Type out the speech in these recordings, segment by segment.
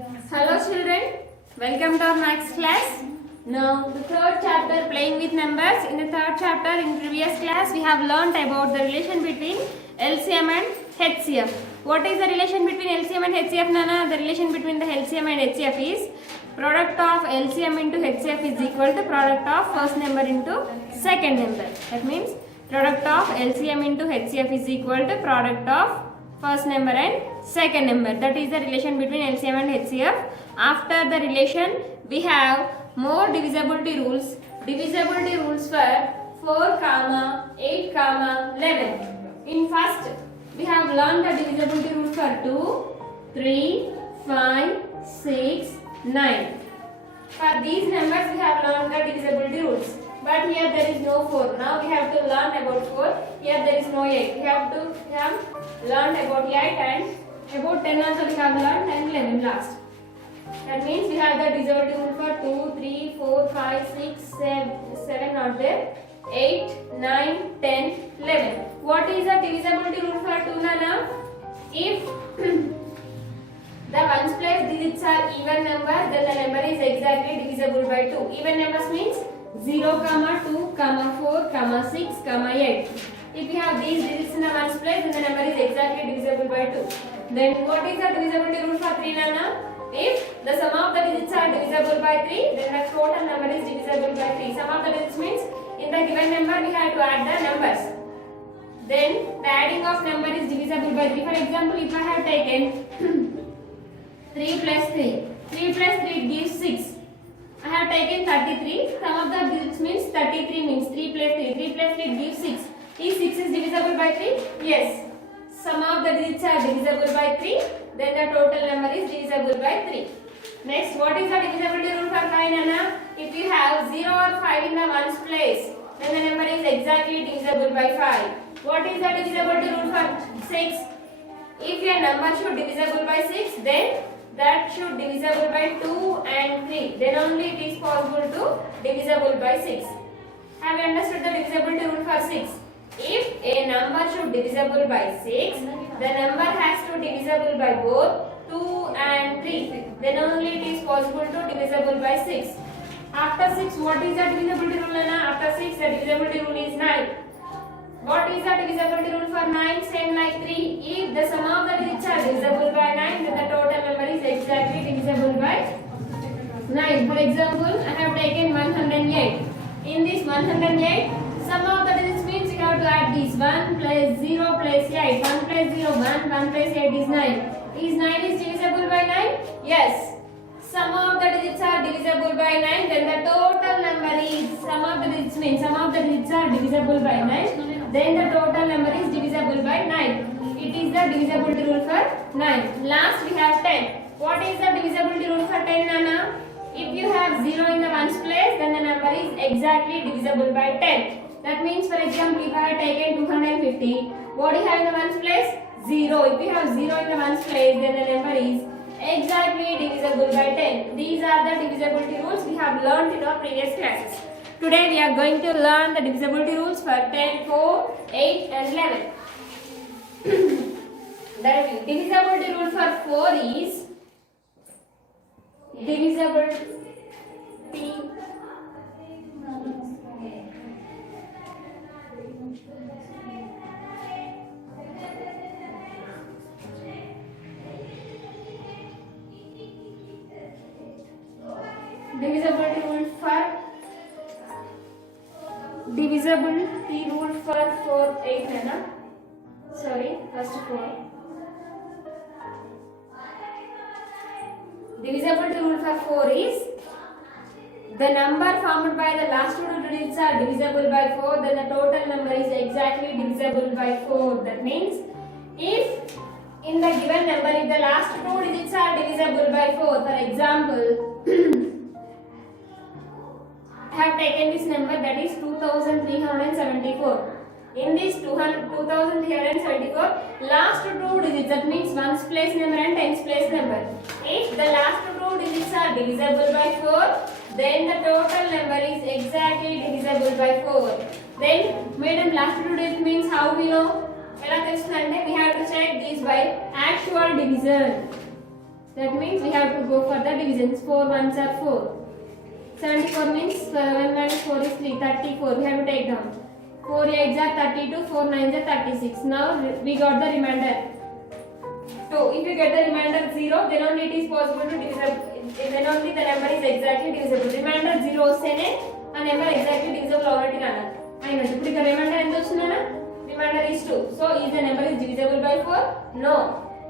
Hello children, welcome to our maths class. Now the third chapter, playing with numbers. In the third chapter, in previous class we have learnt about the relation between LCM and HCF. What is the relation between LCM and HCF, Nana? The relation between the LCM and HCF is product of LCM into HCF is equal to product of first number into second number. That means product of LCM into HCF is equal to product of first number and second number. That is the relation between LCM and HCF. After the relation, we have more divisibility rules. Divisibility rules for 4, 8, 11. In first, we have learned the divisibility rule for 2, 3, 5, 6, 9. For these numbers, we have learned the divisibility rules. But here there is no 4. Now we have to learn about 4. Here there is no 8. We have learned about 8 and about 10 also we have learned and 11 last. That means we have the divisibility rule for 2, 3, 4, 5, 6, 7 not there. 8, 9, 10, 11. What is the divisibility rule for 2, Nana? If the ones place digits are even numbers, then the number is exactly divisible by 2. Even numbers means 0, 2, 4, 6, 8. If you have these digits in the ones place, then the number is exactly divisible by 2. Then what is the divisibility rule for 3, Nana? If the sum of the digits are divisible by 3, then the total number is divisible by 3. Sum of the digits means in the given number we have to add the numbers. Then the adding of number is divisible by 3. For example, if I have taken 3 plus 3. 3 plus 3 gives 6. I have taken 33. Sum of the digits means 33 means 3 plus 3. 3 plus 3 gives 6. Is 6 is divisible by 3? Yes. Sum of the digits are divisible by 3. Then the total number is divisible by 3. Next, what is the divisibility rule for 5, Nana? If you have 0 or 5 in the ones place, then the number is exactly divisible by 5. What is the divisibility rule for 6? If your number should divisible by 6, then that should divisible by 2 and 3. Then only it is possible to divisible by 6. Have you understood the divisibility rule for 6? If a number should divisible by 6, the number has to divisible by both 2 and 3. Then only it is possible to divisible by 6. After 6, what is the divisibility rule, Nana? After 6, the divisibility rule is 9. What is the divisibility rule for 9? Same like 3. If the sum of the digits are divisible by 9, then the total number is exactly divisible by 9. For example, I have taken 108. In this 108, sum of the digits means you have to add this 1 plus 0 plus 8. 1 plus 0, 1 plus 8 is 9. Is 9 is divisible by 9? Yes. Sum of the digits are divisible by 9, then the total number is, sum of the digits means sum of the digits are divisible by 9, then the total number is divisible by 9. It is the divisibility rule for 9. Last we have 10. What is the divisibility rule for 10, Nana? If you have 0 in the ones place, then the number is exactly divisible by 10. That means, for example, if I have taken 250, what do you have in the ones place? 0. If you have 0 in the ones place, then the number is exactly divisible by 10. These are the divisibility rules we have learned in our previous classes. Today we are going to learn the divisibility rules for 10, 4, 8 and 11. The divisibility rule for 4 is divisibility rule for 4, 8, Nana. Sorry, first 4. Divisibility rule for 4 is the number formed by the last two digits are divisible by 4, then the total number is exactly divisible by 4. That means if in the given number, if the last two digits are divisible by 4, for example, I have taken this number, that is 2374. In this 2374, last two digits, that means ones place number and tens place number. If the last two digits are divisible by 4, then the total number is exactly divisible by 4. Then, madam, last two digits means how we know? ఎలా తెలుస్తుందంటే we have to check this by actual division. That means we have to go for the divisions. 4 ones are 4. 74 means 1 minus 4 is 3. 34. We have to take down. 4 8s are 32. 4 9s are 36. Now we got the remainder. So if you get the remainder 0, then only it is possible to divisible. Then only the number is exactly divisible. Remainder 0 ostene a number exactly divisible already rana. Ainatu. Ippudu ikka remainder ఎంత వచ్చిందనా? Remainder is 2. So is the number is divisible by 4? No.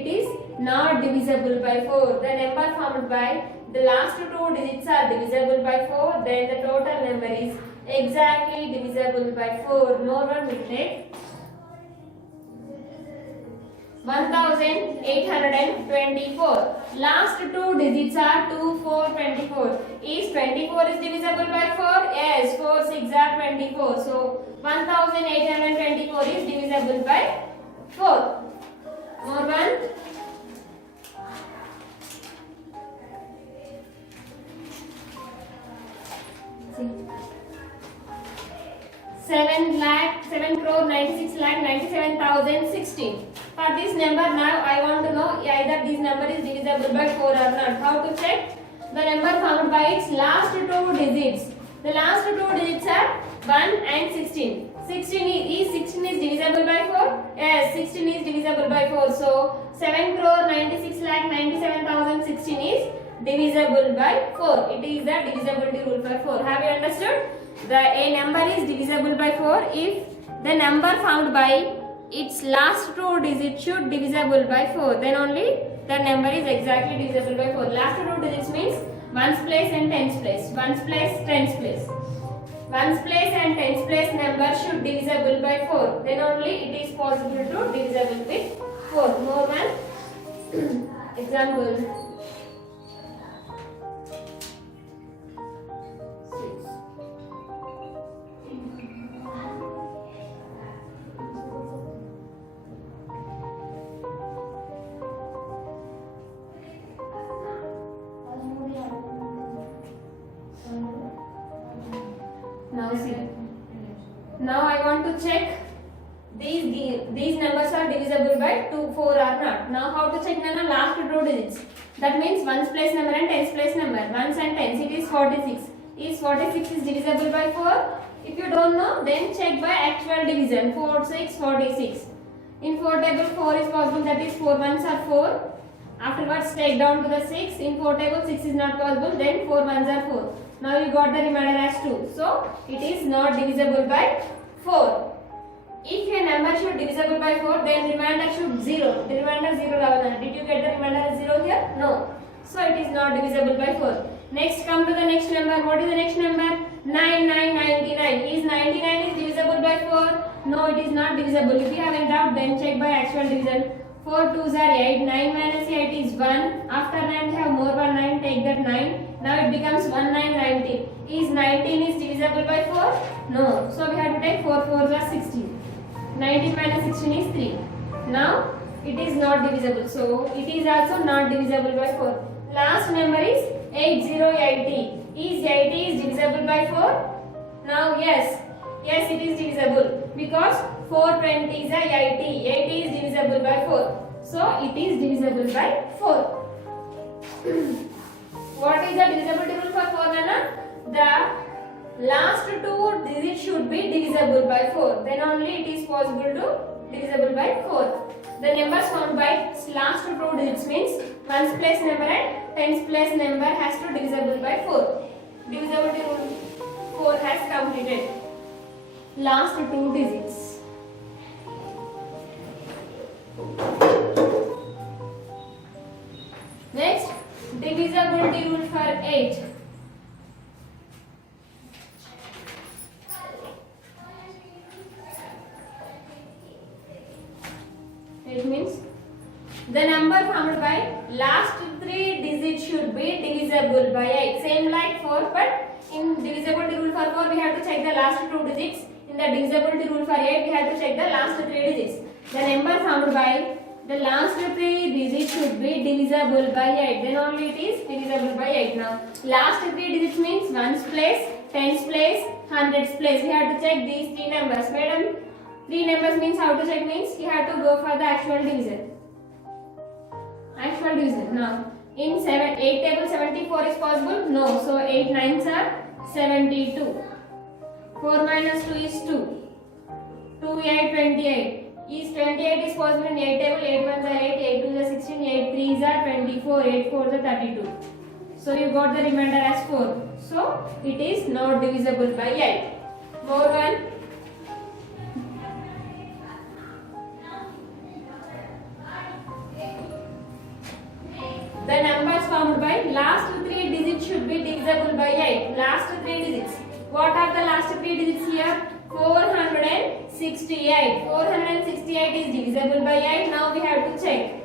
It is not divisible by 4. The number formed by the last two digits are divisible by 4. Then the total number is exactly divisible by 4. No one will take 1824. Last two digits are 2, 4, 24. Is 24 is divisible by 4? Yes, 4 6 are 24. So 1824 is divisible by 4. More one. See. 7 crore 96 lakh 97,016. For this number now I want to know either this number is divisible by 4 or not. How to check? The number found by its last two digits. The last two digits are 1 and 16. 16 is divisible by 4? Yes, 16 is divisible by 4. So 7 crore 96 lakh 97,016 is divisible by 4. It is the divisibility rule for 4. Have you understood? A number is divisible by 4 if the number found by its last two digits should divisible by 4. Then only the number is exactly divisible by 4. Last two digits means ones place and tens place. Ones place, tens place. Ones place and tens place number should divisible by 4. Then only it is possible to divisible with 4. More one example. Now see. Now I want to check these numbers are divisible by 2, 4 or not. Now how to check Nana? Last two digits. That means ones place number and tens place number. Ones and tens. It is 46. Is 46 is divisible by 4? If you don't know, then check by actual division. 4 6 46. In 4 table 4 is possible. That is 4 ones are 4. Afterwards take down to the 6. In 4 table 6 is not possible. Then 4 ones are 4. Now you got the remainder as 2. So it is not divisible by 4. If a number should divisible by 4, then remainder should 0. The remainder 0 ravana. Did you get the remainder as 0 here? No. So it is not divisible by 4. Next come to the next number. What is the next number? 9999. Is 99 is divisible by 4? No, it is not divisible. If you have any doubt, then check by actual division. 4 2s are 8. 9 minus 8 is 1. After 9 we have more 1 9. Take that 9. Now it becomes 1 9 19. Is 19 is divisible by 4? No. So we have to take 4 4s are 16. 19 minus 16 is 3. Now it is not divisible. So it is also not divisible by 4. Last number is 8080. Is 80 is divisible by 4? Now yes. Yes, it is divisible because 4 20s are 80. 80 is divisible by 4. So it is divisible by 4. What is the divisibility rule for 4, Nana? The last two digits should be divisible by 4. Then only it is possible to divisible by 4. The numbers found by last two digits means ones place number and tens place number has to divisible by 4. Divisibility rule 4 has completed. Last two digits. Next, divisibility rule for 8. It means the number formed by last three digits should be divisible by 8. Same like 4, but in divisibility rule for 4 we have to check the last two digits. In the divisibility rule for 8 we have to check the last 3 digits. The number formed by the last 3 digits should be divisible by 8. Then only it is divisible by 8. Now last 3 digits means ones place, tens place, hundreds place. We have to check these 3 numbers. Madam, 3 numbers means how to check means you have to go for the actual division. Actual division. Now In 8 table 74 is possible? No. So 8 nines are 72. 4 minus 2 is 2. 2 8 28. Is 28 is possible in 8 table? 8 1s are 8, 8 2s are 16, 8 3s are 24, 8 4s are 32. So you got the remainder as 4. So it is not divisible by 8. More one. The numbers formed by last 3 digits should be divisible by 8. Last 3 digits. What are the last 3 digits here? 468. 468 is divisible by 8. Now we have to check.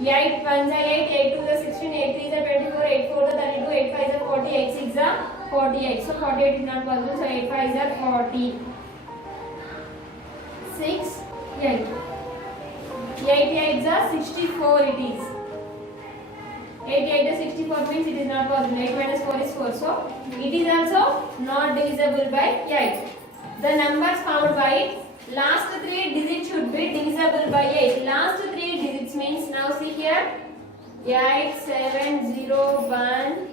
8 1s are 8, 8 2s are 16, 8 3s are 24, 8 4s are 32, 8 5s are 40, 8 6s are 48. So 48 is not possible. So 8 5s are 40. 6 8. 8 8s are 64 it is. 8 8 is 64 means it is not possible. 8 minus 4 is 4. So it is also not divisible by 8. The numbers found by last 3 digits should be divisible by 8. Last 3 digits means now see here 8 7 0 1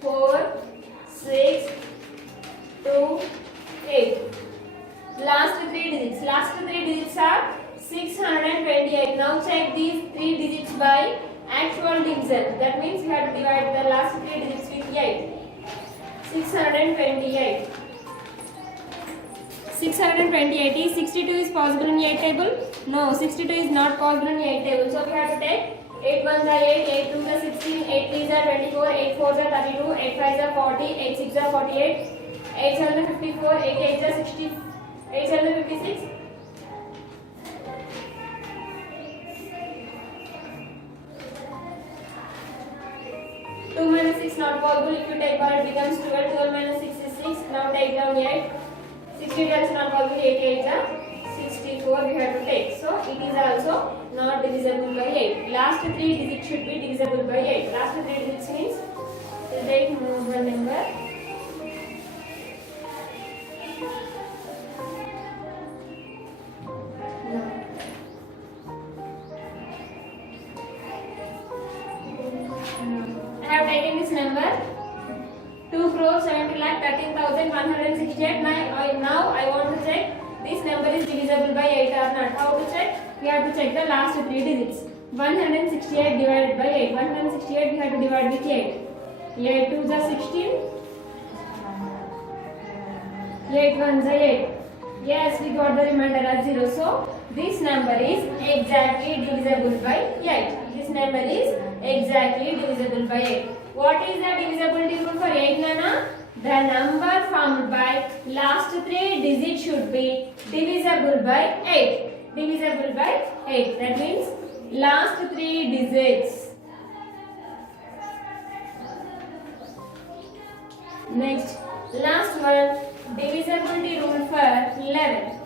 4 6 2 8. Last 3 digits. Last 3 digits are 628. Now check these 3 digits by actual division. That means we have to divide the last 3 digits with 8. 628. 628 is 62 is possible in 8 table? No, 62 is not possible in 8 table. So we have to take 8 1s are 8, 8 2s are 16, 8 3s are 24, 8 4s are 32, 8 5s are 40, 8 6s are 48, 8 7s are 54, 8 8s are 60, 8 7s are 56. 2 minus 6 not possible. If you take 1 it becomes 12. 12 minus 6 is 6. Now take down 8. 60 is not possible. 8 8 is 64 we have to take. So it is also not divisible by 8. Last 3 digits should be divisible by 8. Last 3 digits means we'll take one number. I have taken this number 2,70,13,168. Now I want to check this number is divisible by 8 or not. How to check? We have to check the last 3 digits. 168 divided by 8. 168 we have to divide with 8. 8 2s are 16. 8 1s are 8. Yes, we got the remainder as 0. So this number is exactly divisible by 8. This number is exactly divisible by 8. What is the divisibility rule for 8, Nana? The number formed by last 3 digits should be divisible by 8. Divisible by 8. That means last 3 digits. Next, last one, divisibility rule for 11.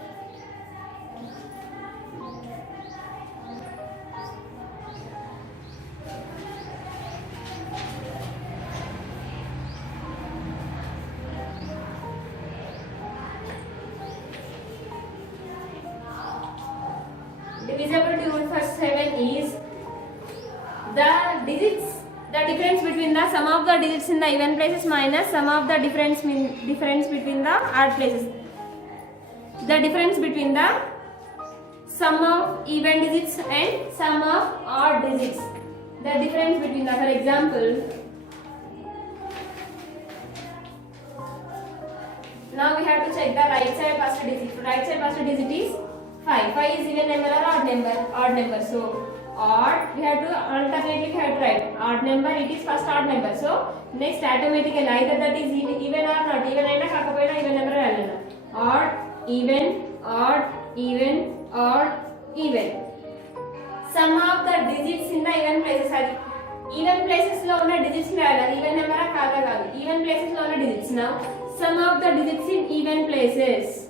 Divisibility rule for 7 is the digits, the difference between the sum of the digits in the even places minus sum of the difference between the odd places. The difference between the sum of even digits and sum of odd digits. The difference between the, for example, now we have to check the right side first digit. Right side first digit is 5. 5 is even number or odd number? Odd number. So odd, we have to alternately we have to write odd number. It is first odd number. So next automatically either that is even or not. Even aina kakapoina even number alena. Odd, even, odd, even, odd, even. Sum of the digits in the even places. Even places lo unna digits ni rayala. Even number kaada kaadu. Even places lo unna digits. Now sum of the digits in even places.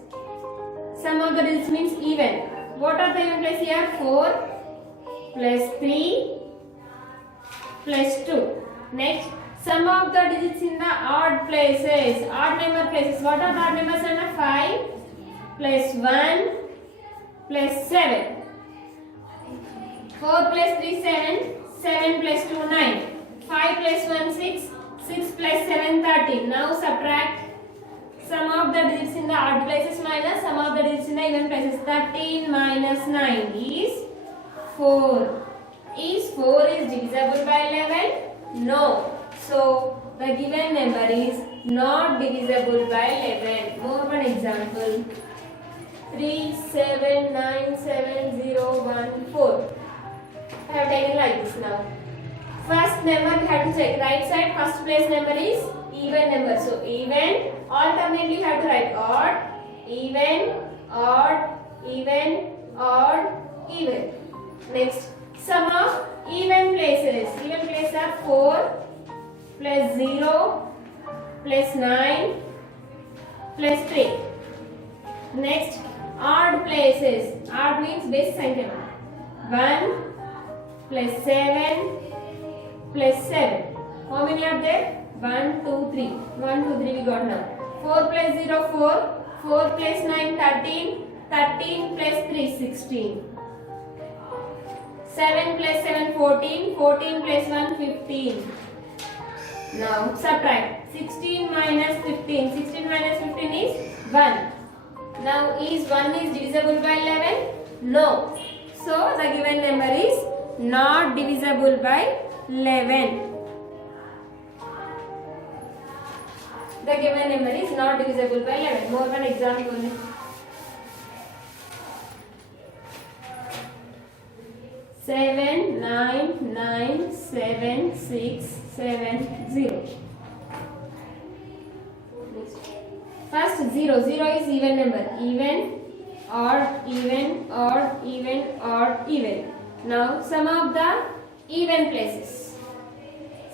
Sum of the digits means even. What are the even places here? 4 plus 3 plus 2. Next, sum of the digits in the odd places. Odd number places. What are the odd numbers? 5 plus 1 plus 7. 4 plus 3 7, 7 plus 2 9, 5 plus 1 6, 6 plus 7 13. Now subtract sum of the digits in the odd places minus sum of the digits in the even places. 13 minus 9 is 4. Is 4 is divisible by 11? No. So the given number is not divisible by 11. More one example. 3 7 9 7 0 1 4. I have taken like this now. First number we have to check right side. First place number is even number. So even, alternately you have to write odd, even, odd, even, odd, even. Next, sum of even places. Even places are 4 plus 0 plus 9 plus 3. Next, odd places. Odd means base sankhya. 1 plus 7 plus 7. How many are there? 1, 2, 3. 1, 2, 3 we got now. 4 plus 0, 4. 4 plus 9, 13. 13 plus 3, 16. 7 plus 7, 14. 14 plus 1, 15. Now subtract. 16 minus 15. 16 minus 15 is 1. Now is 1 is divisible by 11? No. So the given number is not divisible by 11. The given number is not divisible by 11. More one example. Seven, nine, 9, 7, 6, 7, 0. First 0. 0 is even number. Even, odd, even, odd, even, odd, even. Now sum of the even places.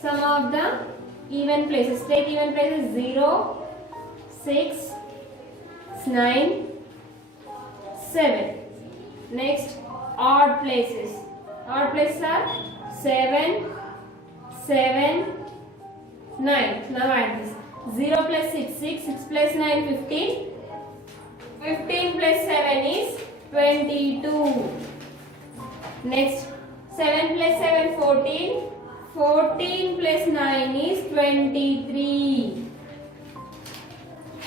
Sum of the even places. Take even places 0, 6, 9, 7. Next, odd places. Odd places are 7, 7, 9. Now add this. 0 plus 6, 6, 6 plus 9, 15. 15 plus 7 is 22. Next, 7 plus 7, 14. 14 plus 9 is 23.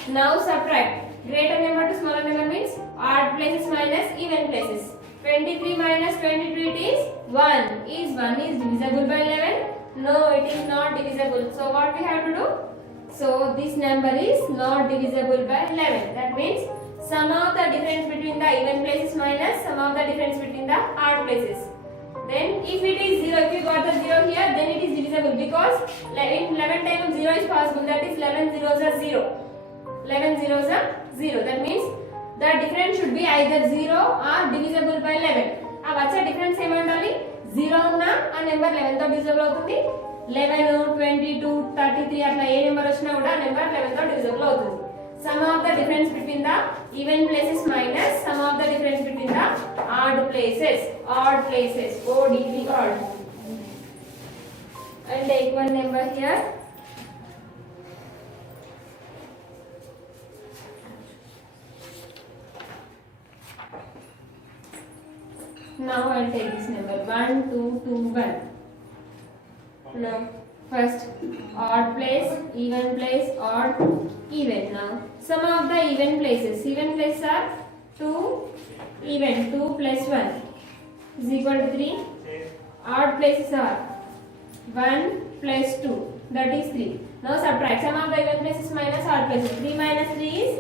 Now subtract. Greater number to smaller number means odd places minus even places. 23 minus 22 it is 1. Is 1 is divisible by 11? No, it is not divisible. So what we have to do? So this number is not divisible by 11. That means sum of the difference between the even places minus sum of the difference between the odd places. Then if it is 0, if you got the 0 here, then it is divisible because in 11 times 0 is possible. That is 11 zeros are 0. 11 zeros are 0. That means the difference should be either 0 or divisible by 11. ఆ వచ్చే difference ఏమంటాలి 0 ఉన్న ఆ number 11 తో divisible అవుతుంది. 11, 22, 33 అట్లా ఏ number వచ్చినా కూడా ఆ నెంబర్ 11 తో డివిజిబుల్ అవుతుంది. Sum of the difference between the even places minus sum of the difference between the odd places. Odd places. ODP odd. I'll take one number here. Now I'll take this number 1, 2, 2, 1. Now first odd place, even place, odd, even. Now sum of the even places. Even places are 2, even 2 plus 1 is equal to 3. Odd places are 1 plus 2, that is 3. Now subtract sum of the even places minus odd places. 3 minus 3 is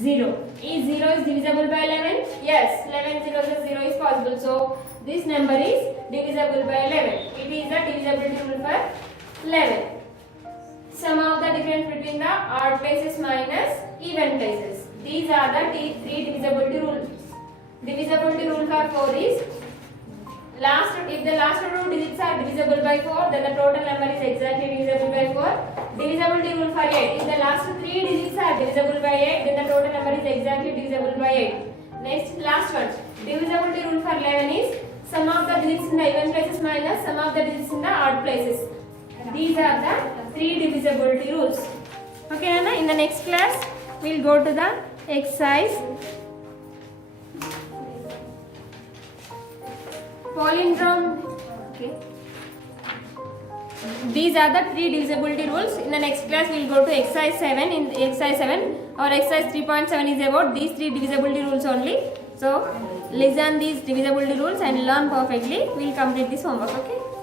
0. Is 0 is divisible by 11? Yes, 11 zeros is 0 is possible. So this number is divisible by 11. It is the divisibility rule for 11. Sum of the difference between the odd places minus even places. These are the three divisibility rules. Divisibility rule for 4 is if the last two digits are divisible by 4, then the total number is exactly divisible by 4. Divisibility rule for 8. If the last three digits are divisible by 8, then the total number is exactly divisible by 8. Next, last one. Divisibility rule for 11 is sum of the digits in the even places minus sum of the digits in the odd places. These are the three divisibility rules. Okay, Anna, in the next class, we'll go to the exercise palindrome. Okay. These are the 3 divisibility rules. In the next class, we will go to exercise 7. In exercise 7 or exercise 3.7 is about these 3 divisibility rules only. So, listen these divisibility rules and learn perfectly. We will complete this homework. Okay.